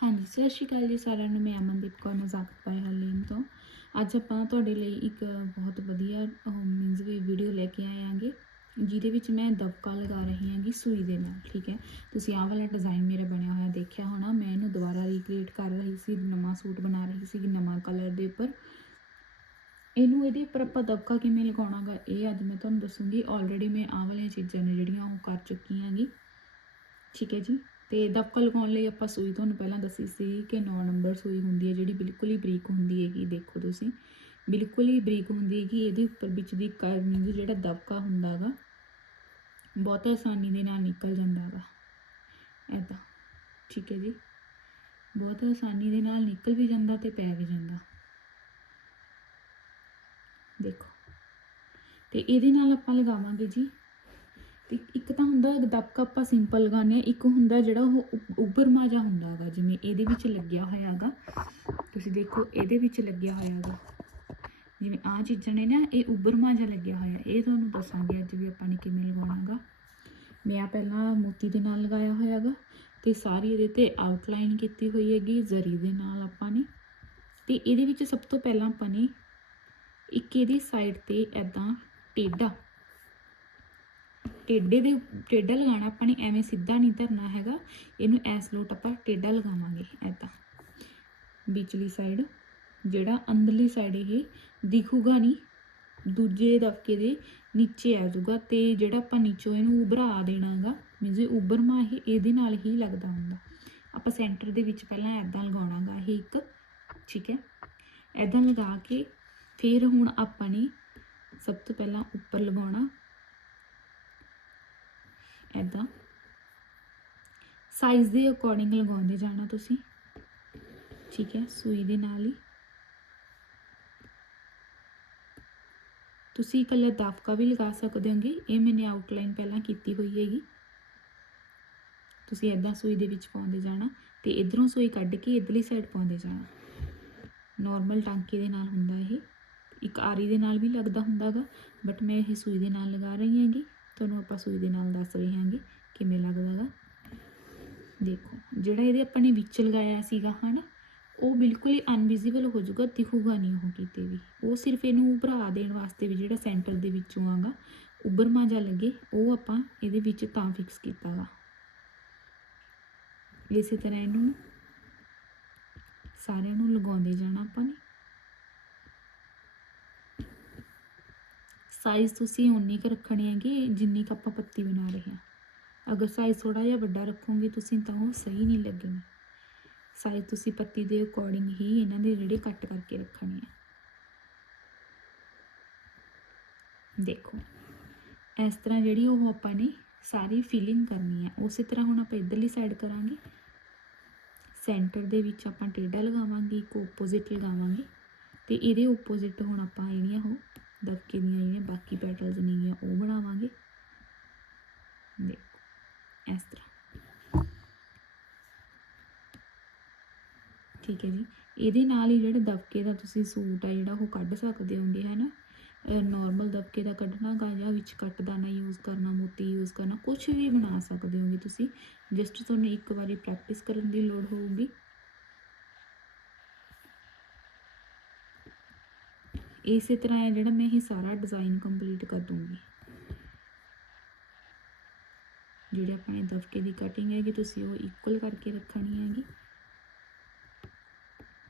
ਹਾਂਜੀ, ਸਤਿ ਸ਼੍ਰੀ ਅਕਾਲ ਜੀ ਸਾਰਿਆਂ ਨੂੰ, ਮੈਂ ਅਮਨਦੀਪ ਕੌਰ ਨਜ਼ਾਕ ਪਾਏ ਹਲੀਮ ਤੋਂ। ਅੱਜ ਆਪਾਂ ਤੁਹਾਡੇ ਲਈ ਇੱਕ ਬਹੁਤ ਵਧੀਆ ਮੀਨਸ ਵੀ ਵੀਡੀਓ ਲੈ ਕੇ ਆਏ ਆਂਗੇ ਜਿਹਦੇ ਵਿੱਚ ਮੈਂ ਦਬਕਾ ਲਗਾ ਰਹੀ ਹਾਂਗੀ ਸੂਈ ਦੇ ਨਾਲ, ਠੀਕ ਹੈ? ਤੁਸੀਂ ਆਹ ਵਾਲਾ ਡਿਜ਼ਾਈਨ ਮੇਰਾ ਬਣਿਆ ਹੋਇਆ ਦੇਖਿਆ ਹੋਣਾ, ਮੈਂ ਇਹਨੂੰ ਦੁਬਾਰਾ ਰੀਕ੍ਰੀਏਟ ਕਰ ਰਹੀ ਸੀ, ਨਵਾਂ ਸੂਟ ਬਣਾ ਰਹੀ ਸੀ ਨਵਾਂ ਕਲਰ ਦੇ ਉੱਪਰ। ਇਹਨੂੰ ਇਹਦੇ ਉੱਪਰ ਆਪਾਂ ਦਬਕਾ ਕਿਵੇਂ ਲਗਾਉਣਾਗਾ, ਇਹ ਅੱਜ ਮੈਂ ਤੁਹਾਨੂੰ ਦੱਸੂੰਗੀ। ਆਲਰੇਡੀ ਮੈਂ ਆਹ ਵਾਲੀਆਂ ਚੀਜ਼ਾਂ ਨੇ ਜਿਹੜੀਆਂ ਉਹ ਕਰ ਚੁੱਕੀ ਹਾਂਗੀ, ਠੀਕ ਹੈ ਜੀ? ਤੇ ਦਬਕਾ ਲਗਾਉਣ ਲਈ ਆਪਾਂ ਸੂਈ ਤੁਹਾਨੂੰ ਪਹਿਲਾਂ ਦੱਸੀ ਸੀ ਕਿ 9 ਨੰਬਰ ਸੂਈ ਹੁੰਦੀ ਹੈ ਜਿਹੜੀ ਬਿਲਕੁਲ ਹੀ ਬਰੀਕ ਹੁੰਦੀ ਹੈਗੀ, ਦੇਖੋ ਤੁਸੀਂ। ਬਿਲਕੁਲ ਹੀ ਬਰੀਕ ਹੁੰਦੀ ਹੈਗੀ, ਇਹਦੇ ਉੱਪਰ ਵਿੱਚ ਦੀ ਕਰਮਿੰਗ ਜਿਹੜਾ ਦਬਕਾ ਹੁੰਦਾ ਹੈਗਾ, ਬਹੁਤ ਆਸਾਨੀ ਦੇ ਨਾਲ ਨਿਕਲ ਜਾਂਦਾ ਹੈਗਾ। ਐਦਾਂ ਠੀਕ ਹੈ ਜੀ। ਬਹੁਤ ਆਸਾਨੀ ਦੇ ਨਾਲ ਨਿਕਲ ਵੀ ਜਾਂਦਾ ਤੇ ਪੈ ਵੀ ਜਾਂਦਾ। ਦੇਖੋ। ਤੇ ਇਹਦੇ ਨਾਲ ਆਪਾਂ ਲਗਾਵਾਂਗੇ ਜੀ ਤੇ ਇੱਕ ਤਾਂ ਹੁੰਦਾ ਦਬਕਾ ਆਪਾਂ ਸਿੰਪਲ ਲਗਾਉਂਦੇ ਹਾਂ, ਇੱਕ ਹੁੰਦਾ ਜਿਹੜਾ ਉਹ ਉ- ਉੱਭਰਮਾ ਹੁੰਦਾ ਹੈਗਾ, ਜਿਵੇਂ ਇਹਦੇ ਵਿੱਚ ਲੱਗਿਆ ਹੋਇਆ ਹੈਗਾ। ਤੁਸੀਂ ਦੇਖੋ, ਇਹਦੇ ਵਿੱਚ ਲੱਗਿਆ ਹੋਇਆ ਹੈਗਾ। ਜਿਵੇਂ ਆਹ ਚੀਜ਼ਾਂ ਨੇ ਨਾ, ਇਹ ਉੱਭਰਮਾ ਜਿਹਾ ਲੱਗਿਆ ਹੋਇਆ। ਇਹ ਤੁਹਾਨੂੰ ਦੱਸਾਂਗੇ ਅੱਜ ਵੀ ਆਪਾਂ ਨੇ ਕਿਵੇਂ ਲਗਾਉਣਾ ਹੈਗਾ। ਮੈਂ ਆ ਪਹਿਲਾਂ ਮੋਤੀ ਦੇ ਨਾਲ ਲਗਾਇਆ ਹੋਇਆ ਹੈਗਾ ਤੇ ਸਾਰੀ ਇਹਦੇ ਤੇ ਆਊਟਲਾਈਨ ਕੀਤੀ ਹੋਈ ਹੈਗੀ, ਜ਼ਰੀ ਦੇ ਨਾਲ ਆਪਾਂ ਨੇ। ਤੇ ਇਹਦੇ ਵਿੱਚ ਸਭ ਤੋਂ ਪਹਿਲਾਂ ਆਪਾਂ ਨੇ ਇੱਕ ਇਹਦੀ ਸਾਈਡ ਤੇ ਐਦਾਂ ਟੇਢਾ ਟੇਡੇ ਦੇ ਟੇਡਾ ਲਗਾਉਣਾ, ਆਪਾਂ ਨੇ ਐਵੇਂ ਸਿੱਧਾ ਨਹੀਂ ਧਰਨਾ ਹੈਗਾ। ਇਹਨੂੰ ਐਸ ਲੋਟ ਆਪਾਂ ਟੇਡਾ ਲਗਾਵਾਂਗੇ ਐਦਾਂ ਵਿਚਲੀ ਸਾਈਡ ਜਿਹੜਾ ਅੰਦਰਲੀ ਸਾਈਡ ਇਹ ਦਿਖੂਗਾ ਨਹੀਂ, ਦੂਜੇ ਦਬਕੇ ਦੇ ਨੀਚੇ ਆ ਜਾਊਗਾ ਤੇ ਜਿਹੜਾ ਆਪਾਂ ਨੀਚੋਂ ਇਹਨੂੰ ਉਭਰਾ ਦੇਣਾਗਾ, ਮੀਨਸ ਉਭਰਮਾ ਇਹ ਇਹਦੇ ਨਾਲ ਹੀ ਲੱਗਦਾ ਹੁੰਦਾ। ਆਪਾਂ ਸੈਂਟਰ ਦੇ ਵਿੱਚ ਪਹਿਲਾਂ ਐਦਾਂ ਲਗਾਉਣਾਗਾ, ਇਹ ਇੱਕ, ਠੀਕ ਹੈ? ਐਦਾਂ ਲਗਾ ਕੇ ਫਿਰ ਹੁਣ ਆਪਾਂ ਨੇ ਸਭ ਤੋਂ ਪਹਿਲਾਂ ਉੱਪਰ ਲਗਾਉਣਾ ਐਦਾਂ ਸਾਈਜ਼ ਦੇ ਅਕੋਰਡਿੰਗ ਲਗਾਉਂਦੇ ਜਾਣਾ ਤੁਸੀਂ। ਠੀਕ ਹੈ, ਸੂਈ ਦੇ ਨਾਲ ਹੀ। ਤੁਸੀਂ ਕਲਰ ਦਾਫਕਾ ਵੀ ਲਗਾ ਸਕਦੇ ਹੋਗੇ। ਇਹ ਮੈਨੇ ਆਊਟਲਾਈਨ ਪਹਿਲਾਂ ਕੀਤੀ ਹੋਈ ਹੈਗੀ। ਤੁਸੀਂ ਐਦਾਂ ਸੂਈ ਦੇ ਵਿੱਚ ਪਾਉਂਦੇ ਜਾਣਾ ਤੇ ਇਧਰੋਂ ਸੂਈ ਕੱਢ ਕੇ ਇਧਰਲੀ ਸਾਈਡ ਪਾਉਂਦੇ ਜਾਣਾ। ਨਾਰਮਲ ਟਾਂਕੇ ਦੇ ਨਾਲ ਹੁੰਦਾ ਇਹ। ਇੱਕ ਆਰੀ ਦੇ ਨਾਲ ਵੀ ਲੱਗਦਾ ਹੁੰਦਾਗਾ ਬਟ ਮੈਂ ਇਹ ਸੂਈ ਦੇ ਨਾਲ ਲਗਾ ਰਹੀ ਹੈਗੀ। ਤੁਹਾਨੂੰ ਆਪਾਂ ਸੂਈ ਦੇ ਨਾਲ ਦੱਸ ਰਹੇ ਹਾਂਗੇ, ਕਿਵੇਂ ਲੱਗਦਾਗਾ ਦੇਖੋ, ਜਿਹੜਾ ਇਹਦੇ ਆਪਾਂ ਨੇ ਵਿੱਚ ਲਗਾਇਆ ਸੀਗਾ, ਹਨਾ, ਉਹ ਬਿਲਕੁਲ ਹੀ ਅਨਵਿਜ਼ੀਬਲ ਹੋ ਜਾਊਗਾ, ਦਿਖੂਗਾ ਨਹੀਂ ਉਹ ਕਿਤੇ ਵੀ। ਉਹ ਸਿਰਫ ਇਹਨੂੰ ਉਭਰਾ ਦੇਣ ਵਾਸਤੇ ਵੀ ਜਿਹੜਾ ਸੈਂਟਰ ਦੇ ਵਿੱਚੋਂ ਆਗਾ ਉੱਭਰਮਾ ਜਾ ਲੱਗੇ, ਉਹ ਆਪਾਂ ਇਹਦੇ ਵਿੱਚ ਤਾਂ ਫਿਕਸ ਕੀਤਾਗਾ ਇਸੇ ਤਰ੍ਹਾਂ ਇਹਨੂੰ ਸਾਰਿਆਂ ਨੂੰ ਲਗਾਉਂਦੇ ਜਾਣਾ ਆਪਾਂ ਨੇ। ਸਾਈਜ਼ ਤੁਸੀਂ ਉਨੀ ਕੁ ਰੱਖਣੇ ਹੈਗੇ, ਜਿੰਨੀ ਕੁ ਆਪਾਂ ਪੱਤੀ ਬਣਾ ਰਹੇ ਹਾਂ। ਅਗਰ ਸਾਈਜ਼ ਥੋੜਾ ਜਿਹਾ ਵੱਡਾ ਰੱਖੋਗੇ, ਤੁਸੀਂ ਤਾਂ ਉਹ ਸਹੀ ਨਹੀਂ ਲੱਗੇਗਾ ਸਾਈਜ਼ ਤੁਸੀਂ ਪੱਤੀ ਦੇ ਅਕੋਰਡਿੰਗ ਹੀ ਇਹਨਾਂ ਦੇ ਜਿਹੜੇ ਕੱਟ ਕਰਕੇ ਰੱਖਣੇ ਆ। ਦੇਖੋ, ਇਸ ਤਰ੍ਹਾਂ ਜਿਹੜੀ ਉਹ ਆਪਾਂ ਨੇ ਸਾਰੀ ਫਿਲਿੰਗ ਕਰਨੀ ਹੈ ਉਸੇ ਤਰ੍ਹਾਂ ਹੁਣ ਆਪਾਂ ਇਧਰਲੀ ਸਾਈਡ ਕਰਾਂਗੇ। ਸੈਂਟਰ ਦੇ ਵਿੱਚ ਆਪਾਂ ਟੇਡਾ ਲਗਾਵਾਂਗੇ, ਇੱਕ ਆਪੋਜ਼ਿਟ ਲਗਾਵਾਂਗੇ। ਤੇ ਇਹਦੇ ਆਪੋਜ਼ਿਟ ਹੁਣ ਆਪਾਂ ਜਿਹੜੀਆਂ ਉਹ ਦਬਕੇ ਦੀਆਂ ਜਿਹੜੀਆਂ ਬਾਕੀ ਪੈਟਲਸ ਨੇਗੀਆਂ ਉਹ ਬਣਾਵਾਂਗੇ। ਦੇਖੋ, ਇਸ ਤਰ੍ਹਾਂ। ਠੀਕ ਹੈ ਜੀ। ਇਹਦੇ ਨਾਲ ਹੀ ਜਿਹੜੇ ਦਬਕੇ ਦਾ ਤੁਸੀਂ ਸੂਟ ਆ, ਜਿਹੜਾ ਉਹ ਕੱਢ ਸਕਦੇ ਹੋਗੇ, ਹੈ ਨਾ? ਨਾਰਮਲ ਦਬਕੇ ਦਾ ਕੱਢਣਾ ਗਾ ਜਾਂ ਵਿੱਚ ਕੱਟਦਾਨਾ ਯੂਜ਼ ਕਰਨਾ, ਮੋਤੀ ਯੂਜ਼ ਕਰਨਾ ਕੁਝ ਵੀ ਬਣਾ ਸਕਦੇ ਹੋਗੇ ਤੁਸੀਂ। ਜਸਟ ਤੁਹਾਨੂੰ ਇੱਕ ਵਾਰੀ ਪ੍ਰੈਕਟਿਸ ਕਰਨ ਦੀ ਲੋੜ ਹੋਊਗੀ। ਇਸੇ ਤਰ੍ਹਾਂ ਹੈ ਜਿਹੜਾ ਮੈਂ ਇਹ ਸਾਰਾ ਡਿਜ਼ਾਈਨ ਕੰਪਲੀਟ ਕਰ ਦੂੰਗੀ ਜਿਹੜੇ ਆਪਣੇ ਦਬਕੇ ਦੀ ਕਟਿੰਗ ਹੈਗੀ, ਤੁਸੀਂ ਉਹ ਇਕੁਅਲ ਕਰਕੇ ਰੱਖਣੀ ਹੈਗੀ।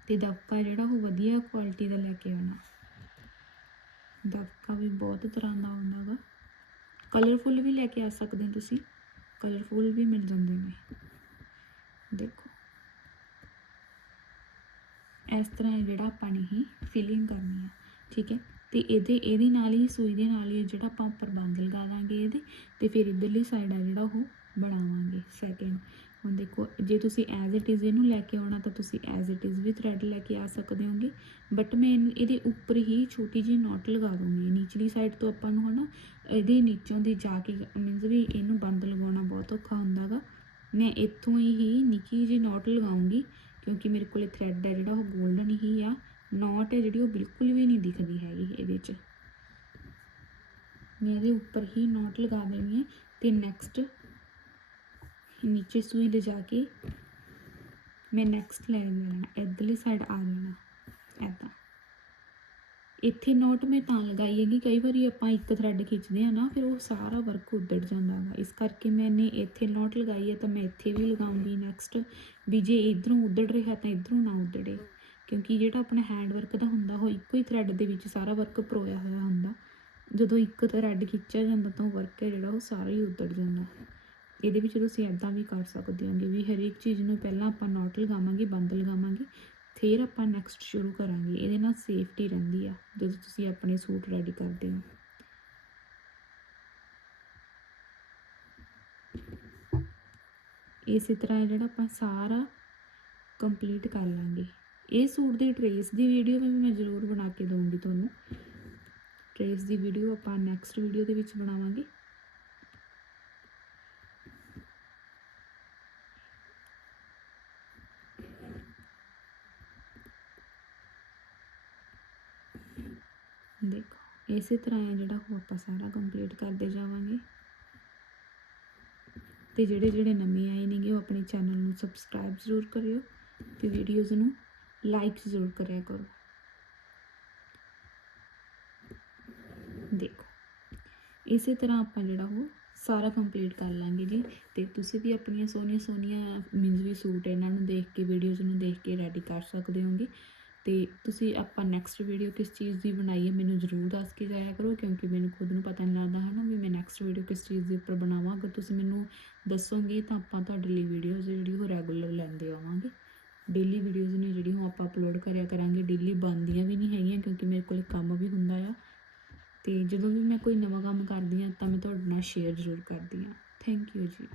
ਤੇ ਦਫ਼ਕਾ ਜਿਹੜਾ ਉਹ ਵਧੀਆ ਕੁਆਲਿਟੀ ਦਾ ਲੈ ਕੇ ਆਉਣਾ। ਦਬਕਾ ਵੀ ਬਹੁਤ ਤਰ੍ਹਾਂ ਦਾ ਹੁੰਦਾ ਗਾ। ਕਲਰਫੁੱਲ ਵੀ ਲੈ ਕੇ ਆ ਸਕਦੇ ਹੋ ਤੁਸੀਂ। ਕਲਰਫੁੱਲ ਵੀ ਮਿਲ ਜਾਂਦੇ ਨੇ। ਦੇਖੋ। ਇਸ ਤਰ੍ਹਾਂ ਜਿਹੜਾ ਆਪਾਂ ਨੇ ਹੀ ਫਿਲਿੰਗ ਕਰਨੀ ਹੈ। ਠੀਕ ਹੈ? ਤੇ ਇਹਦੇ ਇਹਦੇ ਨਾਲ ਹੀ, ਸੂਈ ਦੇ ਨਾਲ ਹੀ ਜਿਹੜਾ ਆਪਾਂ ਉੱਪਰ ਬੰਦ ਲਗਾ ਦਾਂਗੇ ਇਹਦੇ, ਤੇ ਫਿਰ ਇਧਰਲੀ ਸਾਈਡ ਆ ਜਿਹੜਾ ਉਹ ਬਣਾਵਾਂਗੇ ਸੈਕਿੰਡ ਹੁਣ ਦੇਖੋ, ਜੇ ਤੁਸੀਂ ਐਜ਼ ਇਟ ਇਜ਼ ਇਹਨੂੰ ਲੈ ਕੇ ਆਉਣਾ, ਤਾਂ ਤੁਸੀਂ ਐਜ਼ ਇਟ ਇਜ਼ ਵੀ ਥ੍ਰੈਡ ਲੈ ਕੇ ਆ ਸਕਦੇ ਹੋਗੇ। ਬਟ ਮੈਂ ਇਹਨੂੰ- ਇਹਦੇ ਉੱਪਰ ਹੀ ਛੋਟੀ ਜਿਹੀ ਨੋਟ ਲਗਾ ਦੂੰਗੀ ਨੀਚਲੀ ਸਾਈਡ ਤੋਂ ਆਪਾਂ ਨੂੰ ਹਨਾ, ਇਹਦੇ ਨੀਚੋਂ ਦੀ ਜਾ ਕੇ ਮੀਨਸ ਵੀ ਇਹਨੂੰ ਬੰਦ ਲਗਾਉਣਾ ਬਹੁਤ ਔਖਾ ਹੁੰਦਾਗਾ ਮੈਂ ਇੱਥੋਂ ਹੀ ਨਿੱਕੀ ਜਿਹੀ ਨੋਟ ਲਗਾਉਂਗੀ, ਕਿਉਂਕਿ ਮੇਰੇ ਕੋਲੇ ਥਰੈਡ ਹੈ ਜਿਹੜਾ ਉਹ 골ਡਨ ਹੀ ਆ। ਨੋਟ ਹੈ ਜਿਹੜੀ ਉਹ ਬਿਲਕੁਲ ਵੀ ਨਹੀਂ ਦਿਖਦੀ ਹੈਗੀ ਇਹਦੇ 'ਚ। ਮੈਂ ਇਹਦੇ ਉੱਪਰ ਹੀ ਨੋਟ ਲਗਾ ਦੇਣੀ ਹੈ ਤੇ ਨੈਕਸਟ ਨੀਚੇ ਸੂਈ ਲਿਜਾ ਕੇ ਮੈਂ ਨੈਕਸਟ ਲੈ ਲੈਣਾ, ਇੱਧਰਲੀ ਸਾਈਡ ਆ ਜਾਣਾ ਐਦਾਂ ਇੱਥੇ ਨੋਟ ਮੈਂ ਤਾਂ ਲਗਾਈ ਹੈਗੀ, ਕਈ ਵਾਰੀ ਆਪਾਂ ਇੱਕ ਥਰੈਡ ਖਿੱਚਦੇ ਆ ਨਾ, ਫਿਰ ਉਹ ਸਾਰਾ ਵਰਕ ਉੱਧੜ ਜਾਂਦਾ ਵਾ ਇਸ ਕਰਕੇ ਮੈਨੇ ਇੱਥੇ ਨੋਟ ਲਗਾਈ ਹੈ ਤਾਂ ਮੈਂ ਇੱਥੇ ਵੀ ਲਗਾਉਂਗੀ ਨੈਕਸਟ ਵੀ ਜੇ ਇਧਰੋਂ ਉੱਧੜ ਰਿਹਾ ਤਾਂ ਇਧਰੋਂ ਨਾ ਉੱਧੜੇ। ਕਿਉਂਕਿ ਜਿਹੜਾ ਆਪਣਾ ਹੈਂਡ ਵਰਕ ਦਾ ਹੁੰਦਾ, ਉਹ ਇੱਕੋ ਹੀ ਥਰੈਡ ਦੇ ਵਿੱਚ ਸਾਰਾ ਵਰਕ ਪਰੋਇਆ ਹੋਇਆ ਹੁੰਦਾ। ਜਦੋਂ ਇੱਕ ਥਰੈਡ ਖਿੱਚਿਆ ਜਾਂਦਾ, ਤਾਂ ਉਹ ਵਰਕ ਹੈ ਜਿਹੜਾ, ਉਹ ਸਾਰਾ ਹੀ ਉੱਧੜ ਜਾਂਦਾ ਇਹਦੇ ਵਿੱਚ ਤੁਸੀਂ ਐਦਾਂ ਵੀ ਕਰ ਸਕਦੇ ਹੋਗੇ ਵੀ ਹਰੇਕ ਚੀਜ਼ ਨੂੰ ਪਹਿਲਾਂ ਆਪਾਂ ਨੋਟ ਲਗਾਵਾਂਗੇ, ਬੰਦ ਲਗਾਵਾਂਗੇ, ਫਿਰ ਆਪਾਂ ਨੈਕਸਟ ਸ਼ੁਰੂ ਕਰਾਂਗੇ। ਇਹਦੇ ਨਾਲ ਸੇਫਟੀ ਰਹਿੰਦੀ ਆ, ਜਦੋਂ ਤੁਸੀਂ ਆਪਣੇ ਸੂਟ ਰੈਡੀ ਕਰਦੇ ਹੋ। ਇਸੇ ਤਰ੍ਹਾਂ ਜਿਹੜਾ ਆਪਾਂ ਸਾਰਾ ਕੰਪਲੀਟ ਕਰ ਲਾਂਗੇ। ਇਹ ਸੂਟ ਦੀ ਟਰੇਸ ਦੀ ਵੀਡੀਓ ਵੀ ਮੈਂ ਜ਼ਰੂਰ ਬਣਾ ਕੇ ਦਊਂਗੀ ਤੁਹਾਨੂੰ। ਟਰੇਸ ਦੀ ਵੀਡੀਓ ਆਪਾਂ ਨੈਕਸਟ ਵੀਡੀਓ ਦੇ ਵਿੱਚ ਬਣਾਵਾਂਗੇ। ਦੇਖੋ, ਇਸੇ ਤਰ੍ਹਾਂ ਹੈ ਜਿਹੜਾ ਉਹ ਆਪਾਂ ਸਾਰਾ ਕੰਪਲੀਟ ਕਰਦੇ ਜਾਵਾਂਗੇ। ਤੇ ਜਿਹੜੇ ਜਿਹੜੇ ਨਵੇਂ ਆਏ ਨੇਗੇ, ਉਹ ਆਪਣੇ ਚੈਨਲ ਨੂੰ ਸਬਸਕ੍ਰਾਈਬ ਜ਼ਰੂਰ ਕਰਿਓ ਤੇ ਵੀਡੀਓਜ਼ ਨੂੰ ਲਾਈਕ ਜ਼ਰੂਰ ਕਰਿਆ ਕਰੋ। ਦੇਖੋ, ਇਸੇ ਤਰ੍ਹਾਂ ਆਪਾਂ ਜਿਹੜਾ ਉਹ ਸਾਰਾ ਕੰਪਲੀਟ ਕਰ ਲਾਂਗੇ ਜੀ। ਤੇ ਤੁਸੀਂ ਵੀ ਆਪਣੀਆਂ ਸੋਹਣੀਆਂ ਸੋਹਣੀਆਂ ਮੀਨਸ ਵੀ ਸੂਟ ਇਹਨਾਂ ਨੂੰ ਦੇਖ ਕੇ ਵੀਡੀਓਜ਼ ਨੂੰ ਦੇਖ ਕੇ ਰੈਡੀ ਕਰ ਸਕਦੇ ਹੋਗੇ। ਤੇ ਤੁਸੀਂ ਆਪਾਂ ਨੈਕਸਟ ਵੀਡੀਓ ਕਿਸ ਚੀਜ਼ ਦੀ ਬਣਾਈ ਹੈ ਮੈਨੂੰ ਜ਼ਰੂਰ ਦੱਸ ਕੇ ਜਾਇਆ ਕਰੋ, ਕਿਉਂਕਿ ਮੈਨੂੰ ਖੁਦ ਨੂੰ ਪਤਾ ਨਹੀਂ ਲੱਗਦਾ ਹੈ ਨਾ ਵੀ ਮੈਂ ਨੈਕਸਟ ਵੀਡੀਓ ਕਿਸ ਚੀਜ਼ ਦੇ ਉੱਪਰ ਬਣਾਵਾਂ। ਅਗਰ ਤੁਸੀਂ ਮੈਨੂੰ ਦੱਸੋਗੇ ਤਾਂ ਆਪਾਂ ਤੁਹਾਡੇ ਲਈ ਵੀਡੀਓਜ਼ ਜਿਹੜੀ ਉਹ ਰੈਗੂਲਰ ਲੈਂਦੇ ਆਵਾਂਗੇ। ਡੇਲੀ ਵੀਡੀਓਜ਼ ਨੇ ਜਿਹੜੀਆਂ ਉਹ ਆਪਾਂ ਅਪਲੋਡ ਕਰਿਆ ਕਰਾਂਗੇ। ਡੇਲੀ ਬਣਦੀਆਂ ਵੀ ਨਹੀਂ ਹੈਗੀਆਂ ਕਿਉਂਕਿ ਮੇਰੇ ਕੋਲ ਕੰਮ ਵੀ ਹੁੰਦਾ ਆ। ਤੇ ਜਦੋਂ ਵੀ ਮੈਂ ਕੋਈ ਨਵਾਂ ਕੰਮ ਕਰਦੀ ਹਾਂ ਤਾਂ ਮੈਂ ਤੁਹਾਡੇ ਨਾਲ ਸ਼ੇਅਰ ਜ਼ਰੂਰ ਕਰਦੀ ਹਾਂ। ਥੈਂਕ ਯੂ ਜੀ।